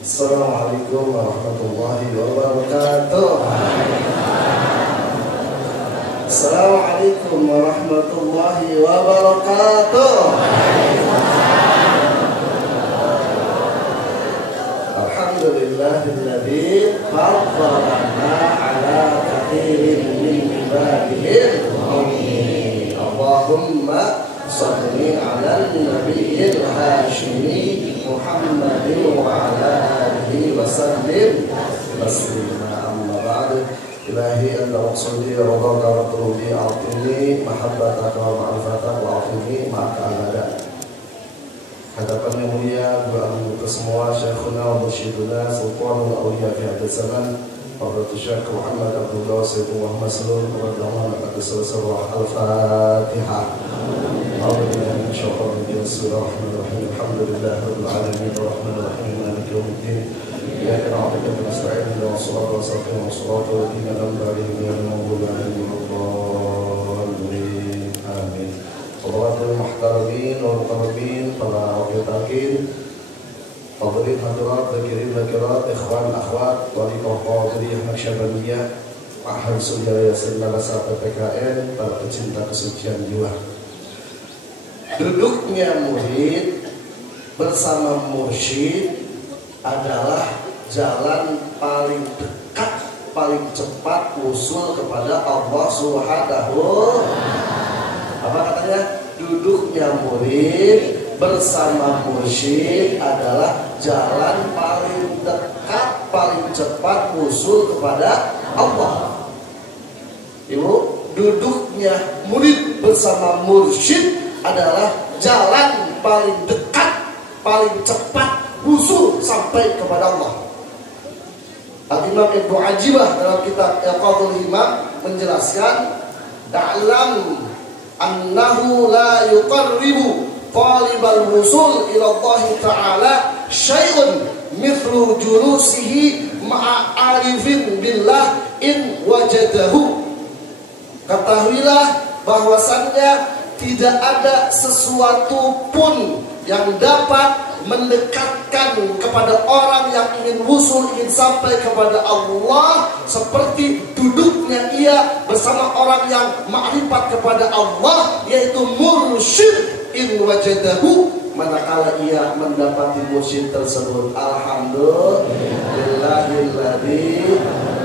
Assalamualaikum warahmatullahi wabarakatuh. Assalamualaikum warahmatullahi wabarakatuh. Alhamdulillahilladzi faddalana ala katsirin min ibadihil mu'minin. Allahumma shalli ala nabiyil hashimi Muhammadin wa ala alihi wa sallim taslima. Amma ba'du. Ilahi anta waqsudi radaka wa turudi a'tini mahabbataka wa ma'rifataka wa a'tini ma'aka abada. Hadapan yang mulia dua kita semua, Syekhuna wa Mursyiduna Sultanul Awliya fi hadis zaman Fadlatul Syekh Muhammad Abdul Qasim Muhammad Sallallahu Alaihi Wasallam. Al-Fatihah. Alhamdulillah min syaitanir rajim. Bismillahirrahmanirrahim. Alhamdulillahirabbil alamin arrahmanir rahim maliki yaumiddin. Iyyaka na'budu wa nasta'in ihdinas siratal mustaqim siratal ladzina an'amta 'alaihim ghairil maghdubi 'alaihim waladdallin. Amin. Sahabatul muhtaramin wal mukarramin, para hadirin, hadirin hadirat, zakirin zakirat, ikhwan akhwat, thariqah qadiriyah Naqsyabandiyah, ahli sunnah sunnah sahabat PKN, para pecinta kesucian jiwa. Duduknya murid bersama mursyid adalah jalan paling dekat, paling cepat usul kepada Allah Subhanahu. Apa katanya? Duduknya murid bersama mursyid adalah jalan paling dekat, paling cepat usul kepada Allah. Ibu, duduknya murid bersama mursyid adalah jalan paling dekat, paling cepat usul sampai kepada Allah. Al-Imam Ibnu Ajibah dalam kitab Iqadul Himam menjelaskan, "Ta'lam annahu la yuqarribu talibal wusul ila Allah Ta'ala syai'un mithlu julusihi ma'a arifin billah in wajadahu." Ketahuilah bahwasannya tidak ada sesuatu pun yang dapat mendekatkan kepada orang yang ingin wusul, ingin sampai kepada Allah seperti duduknya ia bersama orang yang ma'rifat kepada Allah, yaitu mursyid in wajadahu, manakala ia mendapati mursyid tersebut. Alhamdulillahilladzi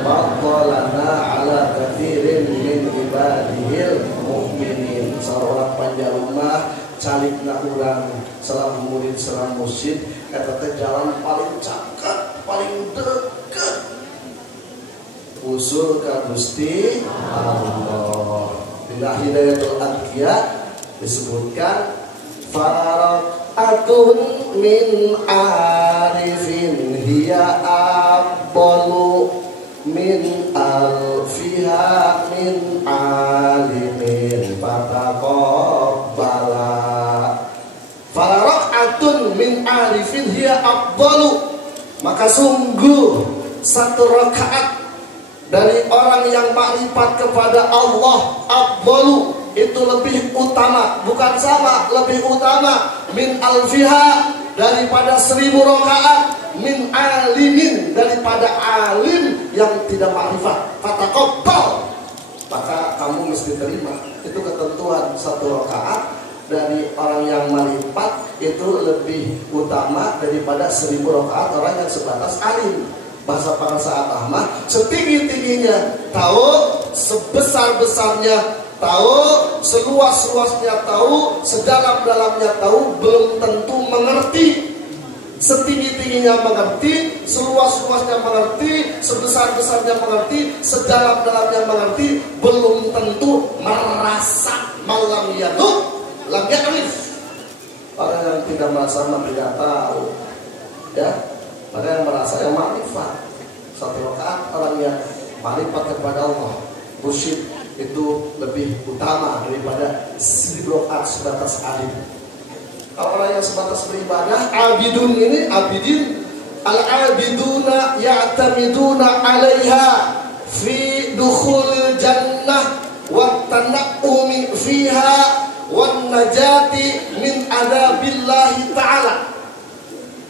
faddalana ala katsirin min ibadihil mu'minin. Seorang panjang rumah calikna urang salam murid salam mursyid eta teh jalan paling caket, paling deket usul ka Gusti Allah. Bila hidayatul adqiya disebutkan farakatun min arifin hiya afdalu min alfiha min alimin fataqabbala. Farakatun min arifin hiya afdalu, maka sungguh satu rakaat dari orang yang makrifat kepada Allah, afdalu itu lebih utama, bukan sama, lebih utama, min alfiha daripada 1000 rakaat, min alimin daripada alim yang tidak makrifat. Fataqabbal, maka kamu mesti terima. Itu ketentuan satu rakaat dari orang yang makrifat itu lebih utama daripada 1000 rakaat orang yang sebatas alim. Bahasa Saat Ahmad, setinggi-tingginya tahu, sebesar-besarnya tahu, seluas-luasnya tahu, sedalam-dalamnya tahu, belum tentu mengerti. Setinggi-tingginya mengerti, seluas-luasnya mengerti, sebesar-besarnya mengerti, sedalam-dalamnya mengerti, belum tentu merasa. Malam yaduk lam ya'rif. Orang yang tidak merasa tidak tahu, ya. Ada yang merasa yang makrifat. Satu rakaat orang yang makrifat kepada Allah, mursyid, itu lebih utama daripada 1000 rakaat sebatas alim. Kalau orang yang sebatas beribadah, abidun ini, abidin, al-abiduna ya'tamiduna 'alaiha fi dukhulil jannah wa tana'umi fiha wan najati min adabillahi ta'ala.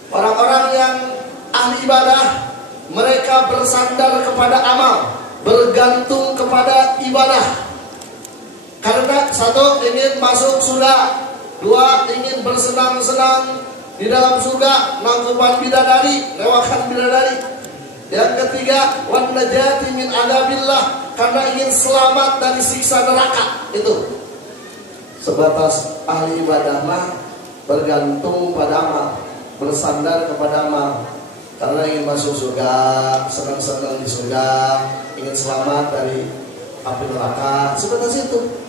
Orang-orang yang ahli ibadah, mereka bersandar kepada amal, bergantung kepada ibadah. Karena satu, ingin masuk surga. Dua, ingin bersenang-senang di dalam surga, nangkupan bidadari, lewatkan bidadari. Yang ketiga, wan najati min adabillah, karena ingin selamat dari siksa neraka. Itu sebatas ahli ibadah mah bergantung pada amal, bersandar kepada amal, karena ingin masuk surga, senang-senang di surga, ingin selamat dari api neraka. Sebatas itu.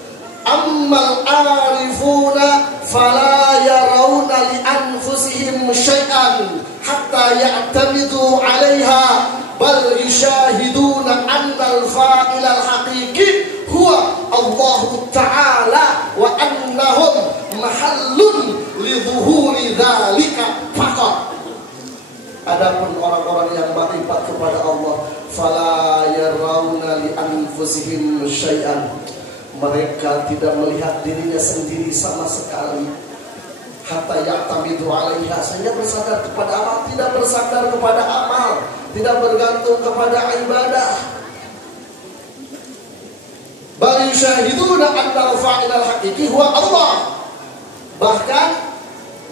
Ammal arifuna fala yarawna li anfusihim syai'an hatta ya'tamidu 'alaiha bal yushahiduna anna al-fa'il al-haqiqi huwa Allah Ta'ala wa annahum mahallun li dhuhuri dzalika faqat. Adapun orang-orang yang makrifat kepada Allah, fala yarawna li anfusihim syai'an, mereka tidak melihat dirinya sendiri sama sekali. Hatta ya'tamidu 'alaiha, sehingga bersandar kepada amal, tidak bersandar kepada amal, tidak bergantung kepada ibadah. Bal yusyahiduna anna al-fa'il al-haqiqi huwa Allah. Bahkan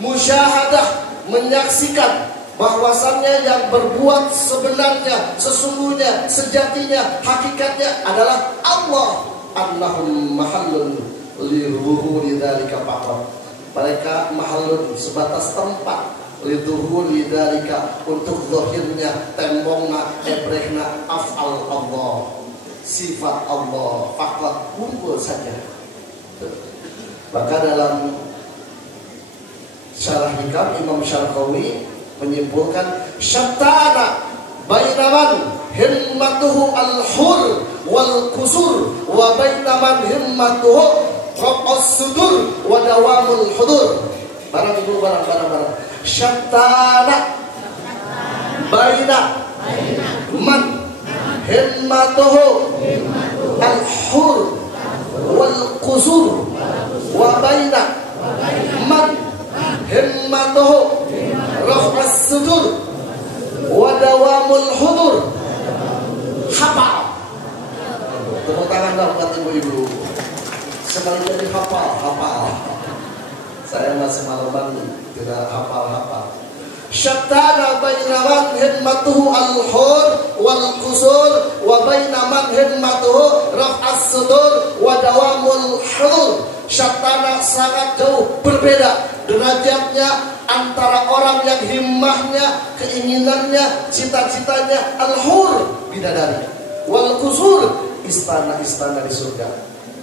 musyahadah, menyaksikan bahwasannya yang berbuat sebenarnya, sesungguhnya, sejatinya, hakikatnya adalah Allah. Annahum mahallun liruhuri dzalika faqat. Mereka mahallun, sebatas tempat, liruhuri dzalika, untuk zahirnya, tembongna, ebrehna, af'al Allah, sifat Allah, faqat, kumpul saja. Maka dalam syarah hikam Imam Syarqawi menyimpulkan, syattana bainaman himmatuhu al-hur wal kusur wa bainaman himmatuhu raqas sudur wa dawamul hudur. Barang ibu, barang. Syattana baina man himmatuhu al-hur wal kusur wa baina man himmatuhu raqas sudur wa dawamul hudur. Hafal. Tepuk tangan dong buat ibu-ibu. Sekali jadi hafal. Saya masih malaman tidak hafal. Syattana baina man himmatuhu al-hur wal qusur wa baina man himmatuhu raf'as sudur wa dawamul hudur. Syattana, sangat jauh berbeda derajatnya antara orang yang himmahnya, keinginannya, cita-citanya al-hur, bidadari, wal qusur, istana-istana di surga.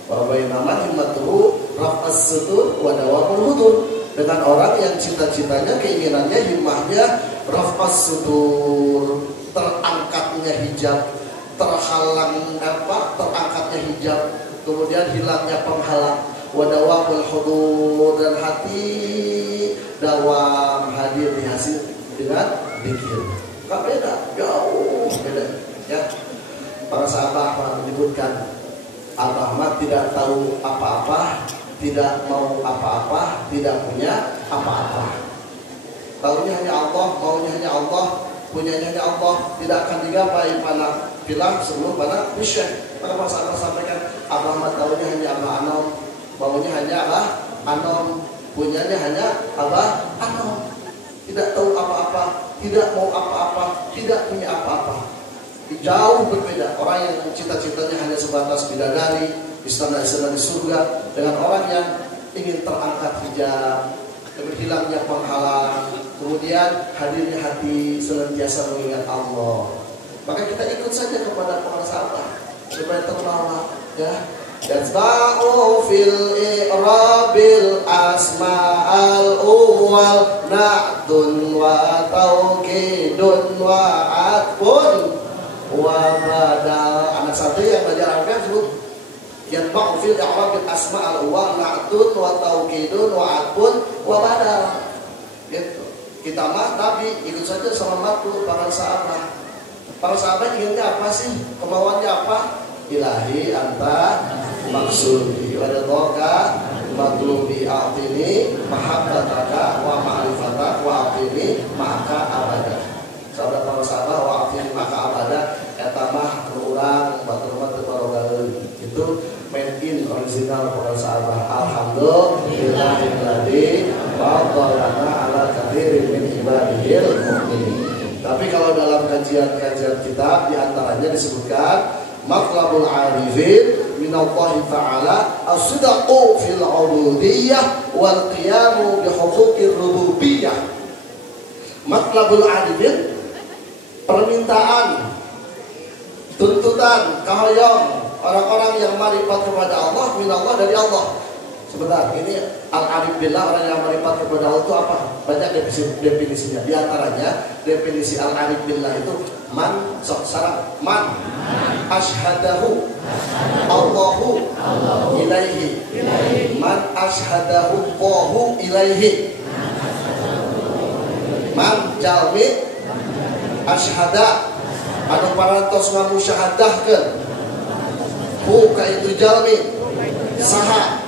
Wa bainaman himmatuhu raf'as sudur wa dawamul hudur, dengan orang yang cita-citanya, keinginannya, himmahnya raf'as sudur, terangkatnya hijab, terangkatnya hijab, kemudian hilangnya penghalang, wa dawamul hudur, dan hati dawam hadir di hasil dengan zikir. Gak beda, jauh beda ya. Para sahabat menyebutkan, Abah Ahmad tidak tahu apa-apa, tidak mau apa-apa, tidak punya apa-apa. Tahunya hanya Allah, maunya hanya Allah, punyanya hanya Allah, tidak akan digapai pada bilang sebelum pada bisyah. Maka para sahabat sampaikan, Abah Ahmad tahunya hanya Abah Anom, maunya hanya Abah Anom, punyanya hanya Abah Anom. Tidak tahu apa-apa, tidak mau apa-apa, tidak punya apa-apa. Jauh berbeda orang yang cita-citanya hanya sebatas bidadari, istana-istana di surga, dengan orang yang ingin terangkat hijab, hilangnya penghalang, kemudian hadirnya hati senantiasa mengingat Allah. Maka kita ikut saja kepada para sahabat supaya terlawak ya. Yasba'u fil i'rabil asma'al uwal na'dun wa tawkidun wa atfun wa badal. Anak satu yang belajar Arab sebut yasba'u fil i'rabil asma'al uwal na'dun wa tawkidun wa atfun wa badal. Gitu. Kita mah tapi ikut saja sama makhluk para sahabat. Para sahabat inginnya apa sih? Kemauannya apa? Ilahi anta maksudi wa ridhaka matlubi a'tini mahabbataka wa ma'rifataka wa a'tini maka abada. sahabat para sahabat wa afil maka abada eta mah urang batur mah teu barogaeun. Itu made in original para sahabat. Alhamdulillahilladzi fadhalana ala katsirin min ibadihil mu'minin. Tapi kalau dalam kajian-kajian kitab diantaranya disebutkan matlabul arifin minallahi ta'ala as-sidqu fil ubudiyyah wal qiyamu bi huquqir rububiyyah. Matlabul arifin permintaan, tuntutan, kahoyong orang-orang yang marifat kepada Allah minallah dari Allah. Sebentar, ini al-arif billah, orang yang marifat kepada Allah itu apa? Banyak definisinya. Di antaranya definisi al-arif billah itu man man ashhadahu Allahu ilaihi, man ashhadahu Allahu ilaihi, man jalmi ashhada anu parantos ngamusyahadahkeun hu ka itu jalmi saha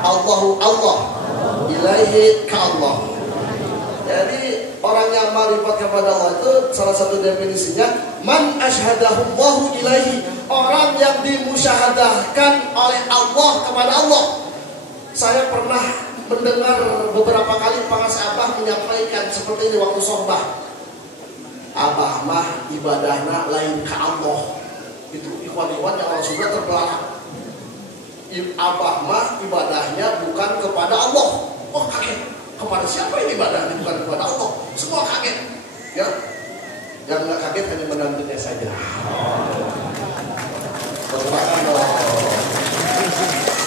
Allahu Allah ilaihi ka Allah. Jadi orang yang marifat kepada Allah itu salah satu definisinya man asyhadahu Allahu ilaihi, orang yang dimusyahadahkan oleh Allah kepada Allah. Saya pernah mendengar beberapa kali Pangas Abah menyampaikan seperti ini waktu sohbah. Abah mah ibadahna lain ka Allah. Itu ikhwan-ikhwan yang orang Sunda terbelalak. Abah mah ibadahnya bukan kepada Allah. Oh kaget, kepada siapa ini ibadahnya bukan kepada Allah? Semua kaget. Ya, yang nggak kaget hanya menantunya saja.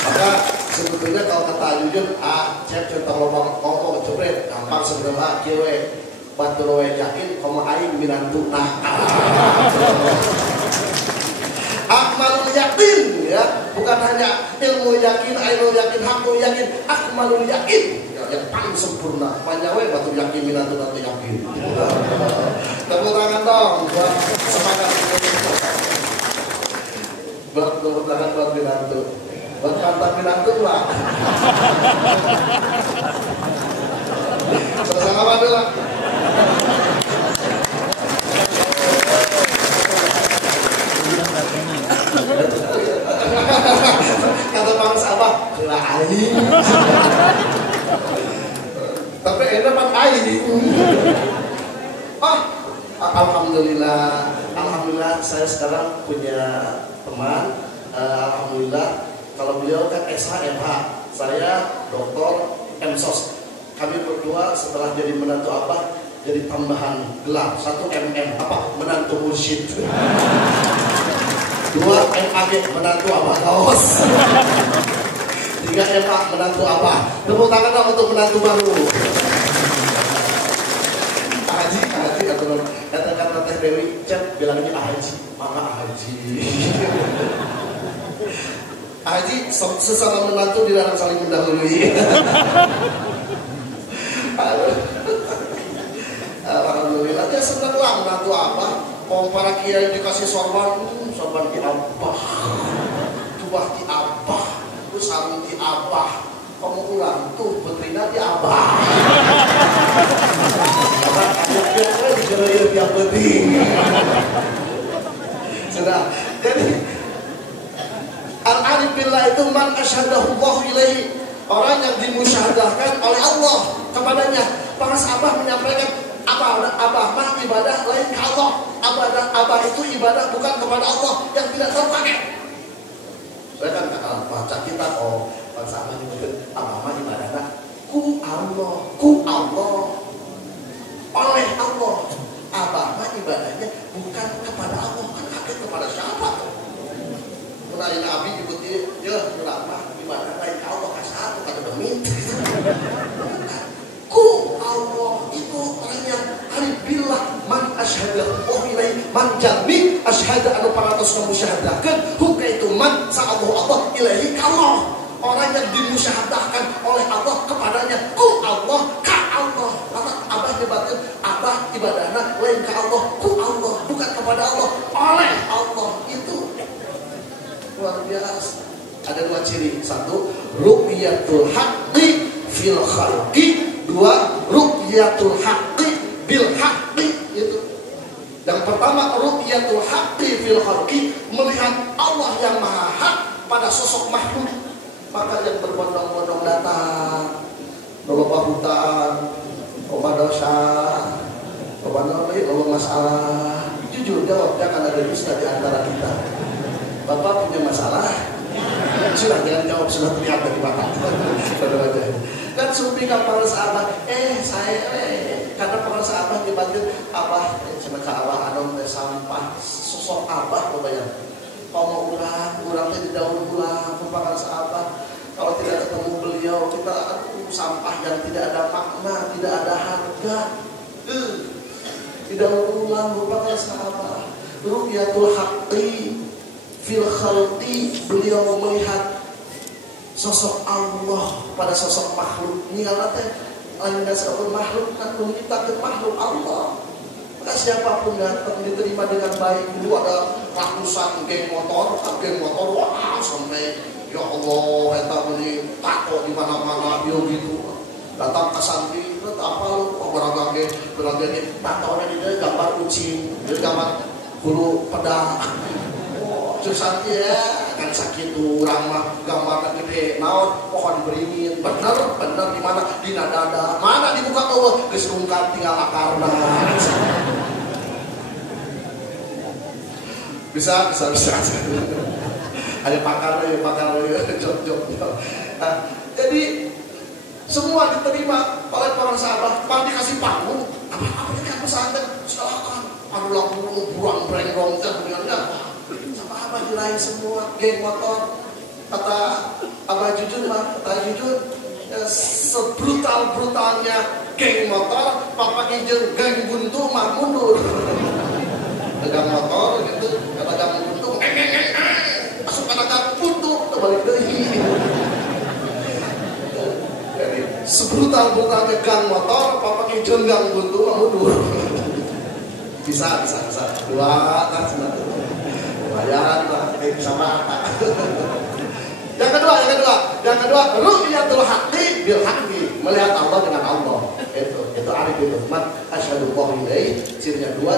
Maka sebetulnya kalau kata jujur, cek tentang ngomong cepret, gampang sebenarnya kieu batur we yakin komo aing minantu akmalul yakin, ya, bukan hanya ilmu yakin, ainul yakin, hakul yakin, akmalul yakin, ya, yang paling sempurna. Panyawe batu yakin minantu nanti yakin. Tepuk tangan dong, buat semangat. Tepuk tangan buat minantu, buat mantap minantu lah. Sama-sama dulu lah. Kata Bang Sabah, lah aing. Tapi enak Pak aing. Alhamdulillah saya sekarang punya teman. Alhamdulillah kalau beliau kan SHMH, saya Dr. MSOS. Kami berdua setelah jadi menantu Abah jadi tambahan gelar 1 MM apa? Menantu mursyid. 2 MAG menantu Abah Kaos. 3 MA menantu Abah. Tepuk tangan dong untuk menantu baru. Haji atau kata Teh Dewi Cep bilangnya Haji, mama Haji. Haji sesama menantu dilarang saling mendahului. Alhamdulillah dia senang lah menantu Abah. Mau para kiai dikasih sorban di Abah, jubah di Abah, terus sarung di Abah. Kamu ulang tuh betrina di Abah. Abah kira-kira dikeroyok yang penting. Sudah. Jadi al-arif billah itu man asyhadahu Allah ilaihi, orang yang dimusyahadahkan oleh Allah kepadanya. Pangas Abah menyampaikan Abah mah ibadah lain ke Allah. Abah itu ibadah bukan kepada Allah yang tidak terpakai. Saya kan baca kitab Pangas Abah menyebut Abah mah ibadahnya ku Allah oleh Allah. Abah mah ibadahnya bukan kepada Allah. Kan kaget kepada siapa tuh? Mulai Nabi ikuti ya ulama ibadah lain ke Allah kasar bukan demi. Ku Allah itu orangnya arif billah man asyhadahu Allah ilaihi man jami asyhada anu parantos ngamusyahadahkeun hu kaitu man sa'allahu Allah ilaihi ka Allah, orang yang dimusyahadahkan oleh Allah kepadanya ku Allah ka Allah. Maka Abah nyebatkeun Abah ibadahna lain ka Allah ku Allah bukan kepada Allah oleh Allah. Itu luar biasa. Ada 2 ciri. 1 ru'yatul haqqi fil khalqi, 2 ru'yatul haqqi bil haqqi. Itu Yang pertama, ru'yatul haqqi fil khalqi, melihat Allah yang maha hak pada sosok makhluk. Maka yang berbondong-bondong datang, lomba hutan, lomba dosa, lomba masalah. Jujur jawab, jangan ada dusta di antara kita. Bapak punya masalah? Sudah, jangan jawab, sudah terlihat dari mata. Dan sumpingkan para sahabat, karena para sahabat dibantu abah, sementara abah anom sampah, sosok abah kebayang. Kalau mau urang teh didahulu ulang, para sahabat. Kalau tidak ketemu beliau, kita sampah yang tidak ada makna, tidak ada harga. Tidak ulang para sahabat. Ru'yatul haqqi fil khalqi, beliau melihat sosok Allah pada sosok makhluk. Ini teh lain dasar makhluk kan menciptakan makhluk Allah. Maka siapapun datang diterima dengan baik. Dulu ada ratusan geng motor, wah sampai ya Allah, kita beli tato di mana-mana dia gitu. Datang ke santri, apa lu beragam tato di dia gambar kucing, dia gambar bulu pedang. Susah ya, kan sakit tuh ramah gambar gede, naon pohon beringin, bener di mana di dada, mana dibuka tuh, kesungkan tinggal akarna. Bisa. Ada pakar, jok. Nah, jadi semua diterima oleh para sahabat, malah dikasih panggung. Apa yang pesantren? Silakan, aduh buang brengong terdengarnya. Apa diraih semua geng motor. Kata Abah Jujun sebrutalnya geng motor, papa kijeng geng buntu mah mundur. Gang motor gitu, kata gang buntu masuk kata gang buntu terbalik deui. Jadi sebrutalnya gang motor, papa kijeng gang buntu mah mundur. Bisa dua kan bayaran lah, bisa mata. Yang kedua, ru'yatul haqqi bil haqqi, melihat Allah dengan Allah. Itu arif itu. Man asyhadu billahi, cirinya dua,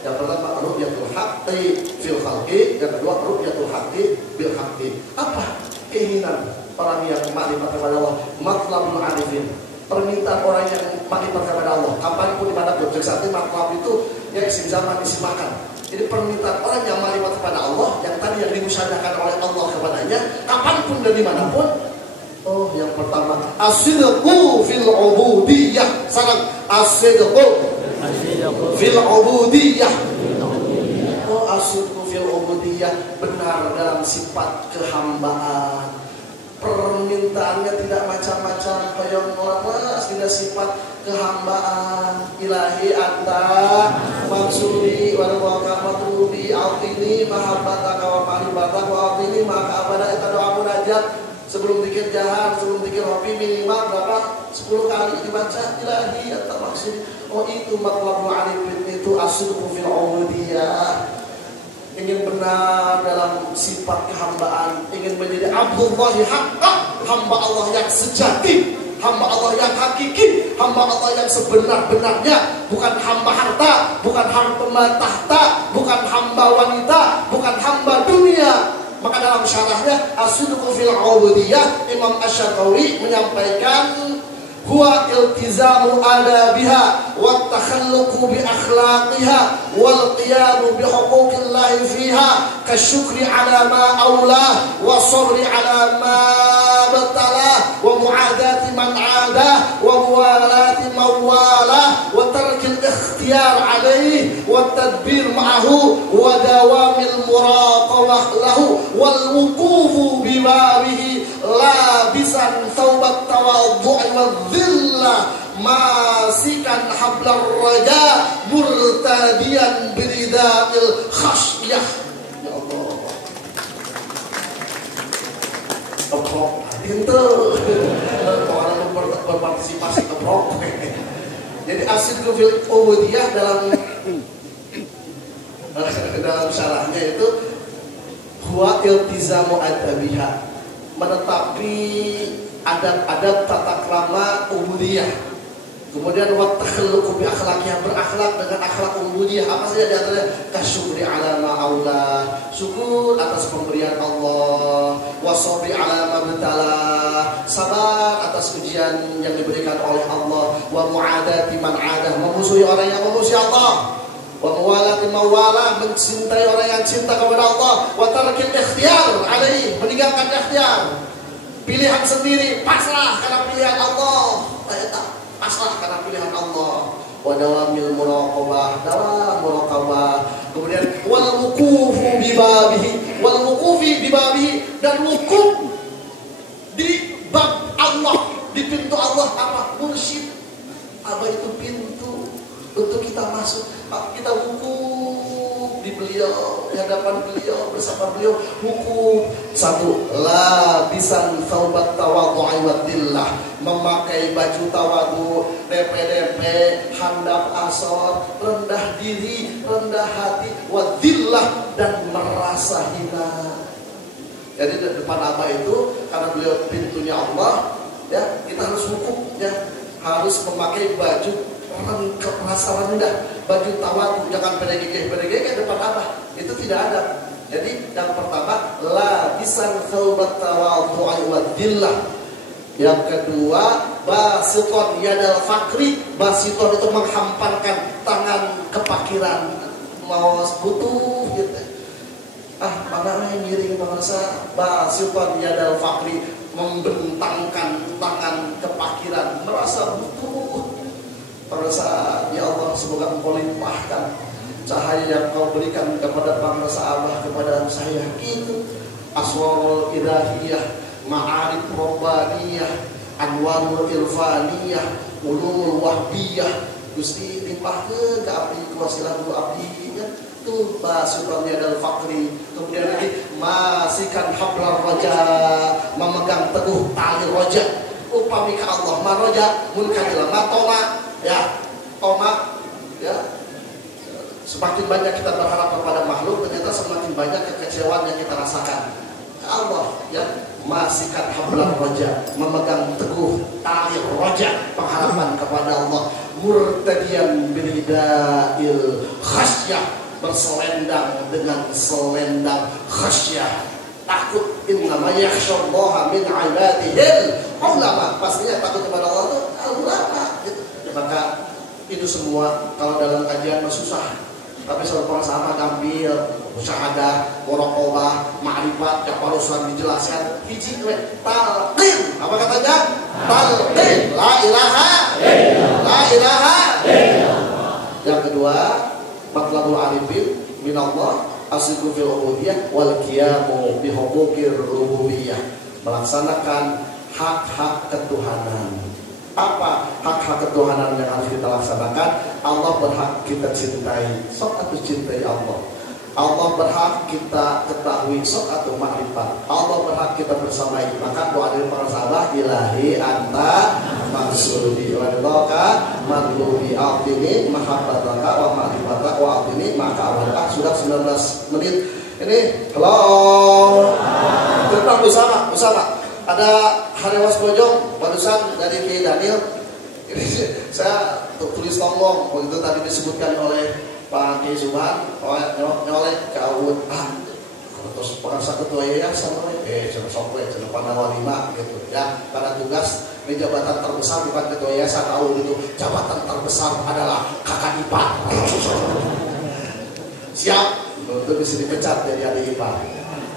yang pertama ru'yatul haqqi fil khalqi, yang kedua ru'yatul haqqi bil haqqi. Apa keinginan orang yang makrifat kepada Allah? Matlabul arifin, permintaan orang yang makrifat kepada Allah. Kapanpun dimanapun, jadi matlab itu yang isi zaman isi makan. Jadi permintaan orang yang makrifat kepada Allah, yang tadi yang dimusyadahkan oleh Allah kepadanya, kapanpun dan dimanapun. Oh, yang pertama, as-sidqu fil ubudiyah. Sarang as-sidqu fil ubudiyah. Oh, as-sidqu fil ubudiyah, benar dalam sifat kehambaan. Permintaannya tidak macam-macam, kayak orang tidak sifat kehambaan. Ilahi anta maksudi warwaka matlubi altini mahabbataka wa ma'rifataka wa altini maka abada kita doa munajat sebelum zikir jahan, sebelum zikir hobi minimal berapa? 10 kali dibaca ilahi anta maksudi. Oh, itu matlabul arifin, itu as-sidqu fil ubudiyah. Ingin benar dalam sifat kehambaan, ingin menjadi Abdullahi haqqa, hamba Allah yang sejati, hamba Allah yang hakiki, hamba Allah yang sebenar-benarnya, bukan hamba harta, bukan hamba tahta, bukan hamba wanita, bukan hamba dunia. Maka dalam syarahnya as-sidqu fil ubudiyah, Imam Asy-Syatawi menyampaikan huwa iltizamu adabiha wa takhalluqu bi akhlaqiha wal qiyamu bi huquqillahi fiha kasyukri ala ma aula wa sabri ala ma batala wa mu'adati man ada wa muwalati mawala wa tarkil ikhtiyar alayhi wa tadbir ma'ahu wa dawamil muraqabah lahu wal wuqufu bi babihi labisan thawbat tawaddu'i wa dhillah masikan hablar raja murtadiyan birida'il khasyah. Ya Allah, keprok itu orang berpartisipasi keprok. Jadi as-sidqu fil ubudiyah dalam syarahnya itu huwa iltizamu adabiha, menetapi adab-adab tata krama ubudiyah. Kemudian wa takhalluqu bi akhlaqiha, berakhlak akhlak dengan akhlak ubudiyah. Apa saja di antaranya? Kasyukri ala ma aula, syukur atas pemberian Allah, wasabri ala ma betala, sabar atas ujian yang diberikan oleh Allah, wa mu'adati man adah, memusuhi orang yang memusuhi Allah, wa muwalati mawala, mencintai orang yang cinta kepada Allah, wa tarkil ikhtiyar alaihi, meninggalkan ikhtiar, pilihan sendiri, pasrah karena pilihan Allah, pasrah karena pilihan Allah, wa dawamil muraqabah, dawam muraqabah, kemudian wal wuqufu bi babihi, dan wukuf di bab Allah, di pintu Allah. Apa? Mursyid. Apa itu pintu untuk kita masuk? Kita wukuf di beliau, di hadapan beliau, bersama beliau. Wukuf. Satu, labisan thawbat tawadhu'i wa dhillah, memakai baju tawadu, DP, handap asor, rendah diri, rendah hati, wa dhillah, dan merasa hina. Jadi di depan Abah itu, karena beliau pintunya Allah, ya, kita harus wukuf, ya, harus memakai baju merasa rendah, baju tawadu, jangan pedegege depan Abah, itu tidak ada. Jadi yang pertama, labisan thawbat tawadhu'i wa dhillah. Yang kedua, basiton yadal fakri, basiton itu menghamparkan tangan kepakiran, mau butuh gitu. Mana yang ngiring bangsa, basiton yadal fakri, membentangkan tangan kepakiran, merasa butuh, merasa ya Allah semoga Engkau limpahkan cahaya yang Kau berikan kepada bangsa Abah kepada saya. Itu aswarul ilahiyah, ma'arif rabbaniyah, anwarul irfaniyah, ulumul wahbiyah, Gusti limpahkeun ka abdi kuasilah ku abdi nya. Tuh basurannya adalah fakri. Kemudian lagi masikan hablar roja, memegang teguh tali roja. Upami ka Allah maroja mun kadila matoma, ya, toma, ya. Semakin banyak kita berharap kepada makhluk, ternyata semakin banyak kekecewaan yang kita rasakan. Allah, ya, masikan hablar roja, memegang teguh tali roja, pengharapan kepada Allah. Murtadiyan birida'il khasyah, berselendang dengan selendang khasyah, takut. Innama yakhsyallaha min ibadihil ulama, pastinya takut kepada Allah itu ulama gitu. Maka itu semua kalau dalam kajian susah, tapi kalau sama ngambil musyahadah, muraqabah, ma'rifat yang barusan dijelaskan, hiji talqin. Apa katanya? Talqin, la ilaha illallah, la ilaha illallah. Yang kedua, matlabul arifin minallah, asyiku fil ubudiyah wal qiyamu bi huquqir rububiyah, melaksanakan hak-hak ketuhanan. Apa hak-hak ketuhanan yang harus kita laksanakan? Allah berhak kita cintai, sok atuh cintai Allah. Allah berhak kita ketahui, sok atuh makrifat. Allah berhak kita bersamai. Maka doa dari para sahabat, ilahi anta maksudi wa ridhaka madlubi a'tini mahabbataka wa ma'rifataka wa a'tini maka awalaka. Sudah 19 menit. Ini halo. Tentang Usama. Ada Harewas Bojong barusan dari Kiai Daniel. Ini saya tulis tolong begitu tadi disebutkan oleh Pak Kiai Subhan, nyolek ke awut. Terus pengarsa ketua yayasan, sopwe, Pandawa 5 gitu ya. Karena tugas di jabatan terbesar bukan ketua yayasan, awut itu jabatan terbesar adalah kakak ipar. Siap, itu bisa dipecat dari adik ipar.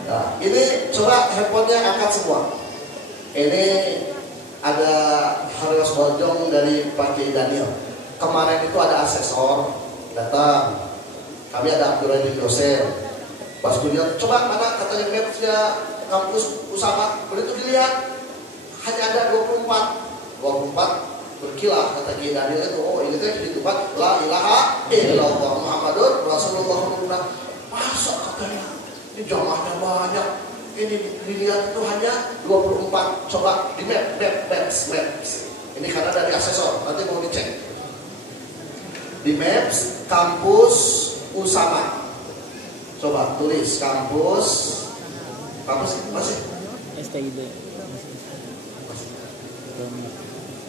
Nah, ini coba handphonenya angkat semua. Ini ada Harewas Bojong dari Pak Kiai Daniel. Kemarin itu ada asesor datang. Kami ada Abdurrahim dosen. Pas kuliah, coba mana katanya mapsnya kampus Usama. Begitu dilihat hanya ada 24 berkilah kata Kiai Daniel itu. Oh ini teh di tempat la ilaha illallah Muhammadur Rasulullah. Masa katanya ini jamaahnya banyak. Ini dilihat itu hanya 24. Coba di maps. Ini karena dari asesor, nanti mau dicek. Di maps kampus Usama. Coba tulis kampus masih STIB.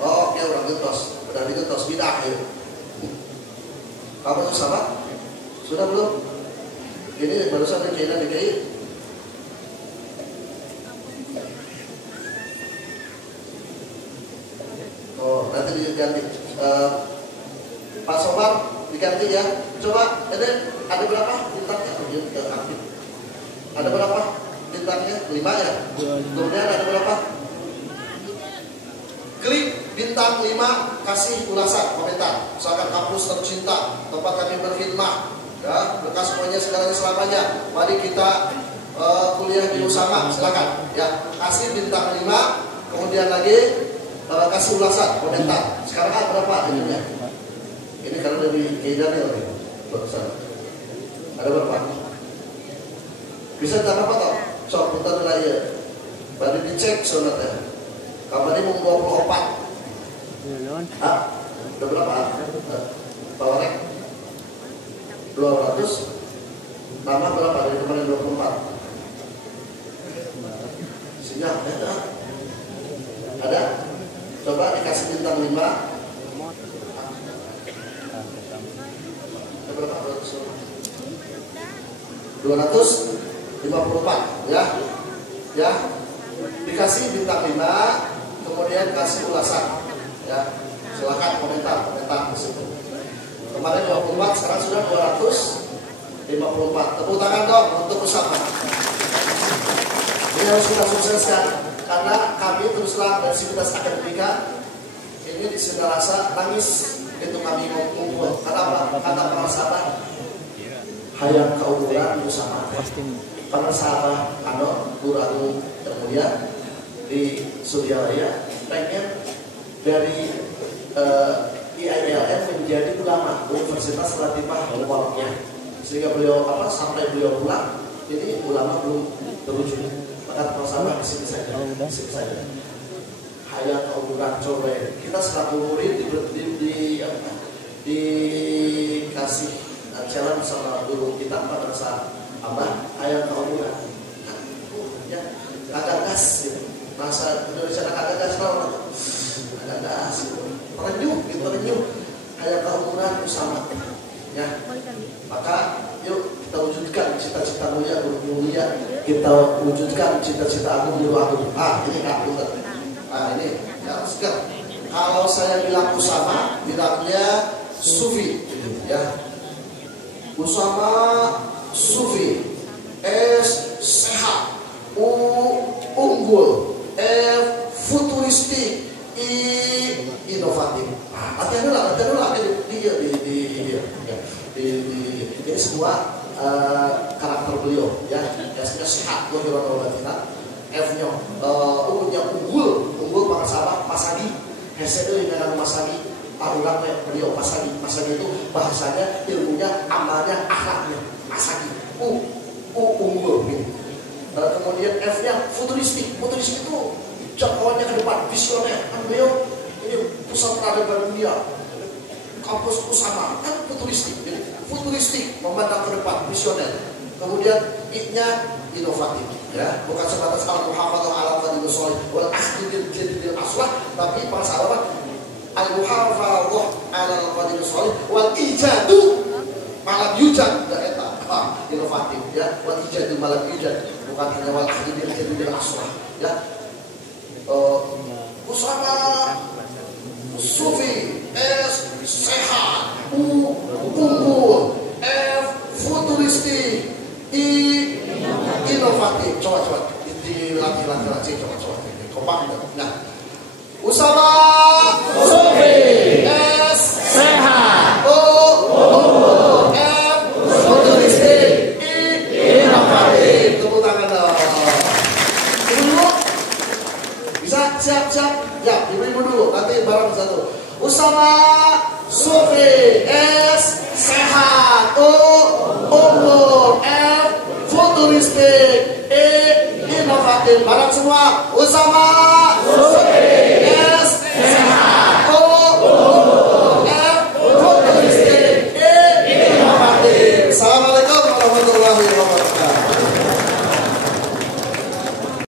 Oh, oke, udah digetos bidah ya. Kamu sama? Sudah belum? Ini barusan DKI DKI. Oh, nanti diganti. Pak Sobar diganti ya. Coba, ini ada berapa bintangnya? Ada berapa bintangnya? 5 ya. Kemudian ada berapa? Klik bintang 5, kasih ulasan, komentar. Misalkan kampus tercinta, tempat kami berkhidmat, ya, bekas semuanya segalanya selamanya. Mari kita kuliah di Usama, silakan. Ya, kasih bintang 5, kemudian lagi kasih ulasan, komentar. Sekarang ada berapa ininya? Ini kalau dari Daniel nih, ada berapa? Bisa tak apa tau? Sok putar lah ya. Baru dicek sonatnya. Kabarnya mau 24. Ah, udah berapa? Powerek 200. Nama berapa dari kemarin 24? Sinyal ada? Coba dikasih bintang 5. Ada berapa? 254 ya. Ya. Dikasih bintang 5. Kemudian kasih ulasan, ya, silakan komentar di situ. Kemarin 24, sekarang sudah 254. Tepuk tangan dong untuk Usama. Ini harus kita sukseskan karena kami terus terang dari Sivitas Akademika ini di Sinarasa nangis itu kami mengumpul. Kenapa? Karena para sahabat hayang kauguran Usama. Para sahabat Guru kemudian di Surabaya pengen dari IAILM menjadi ulama Universitas Latifah Walaknya, sehingga beliau sampai beliau pulang jadi ulama belum terwujud. Maka sama di sini saja, hayang kauguran coba kita selaku murid dikasih challenge sama guru kita pada saat hayang kauguran ya agak gas gitu. Bahasa Indonesia agak gas banget, agak gas, terenyuh, kayak kauguran Usama, ya. Maka yuk kita wujudkan cita-cita mulia guru mulia, kita wujudkan cita-cita agung guru agung. Ini aku ini ya segar. Kalau saya bilang Usama, bilangnya Sufi, ya. Usama Sufi, S sehat, U unggul, futuristik, inovatif. Hati-hati lah ini semua karakter beliau, ya. S-nya sehat, F-nya U-nya unggul para sahabat, Masagi, Hesed dengan Masagi, Parulang beliau Masagi itu bahasanya, ilmunya, amalnya, akhlaknya, Masagi, unggul, gitu. Kemudian F-nya futuristik itu jangkauannya ke depan, visioner. Kan beliau ini pusat peradaban dunia, kampus Usama kan futuristik, memandang ke depan, visioner. Kemudian I-nya inovatif, ya, bukan sebatas al-muhafadzah ala fadilus sholih wal akhdhu bil jadidil aslah, tapi para sahabat al-muhafadzah ala fadilus sholih wal ijadu malam yujad, inovatif, ya, wal ijadu malam yujad, bukan hanya wal akhdhu bil jadidil aslah, ya. Usama Sufi, S sehat, U unggul, F futuristik, I inovatif. Coba dilatih coba kompak. Nah, Usama Sufi, S sehat, U unggul, F futuristik, I inovatif. Tepuk tangan dong. Dulu bisa siap. Ya, ibu dulu, nanti bareng satu. Usama Sufi, S sehat, U unggul, F futuristik, I inovatif. Bareng semua. Usama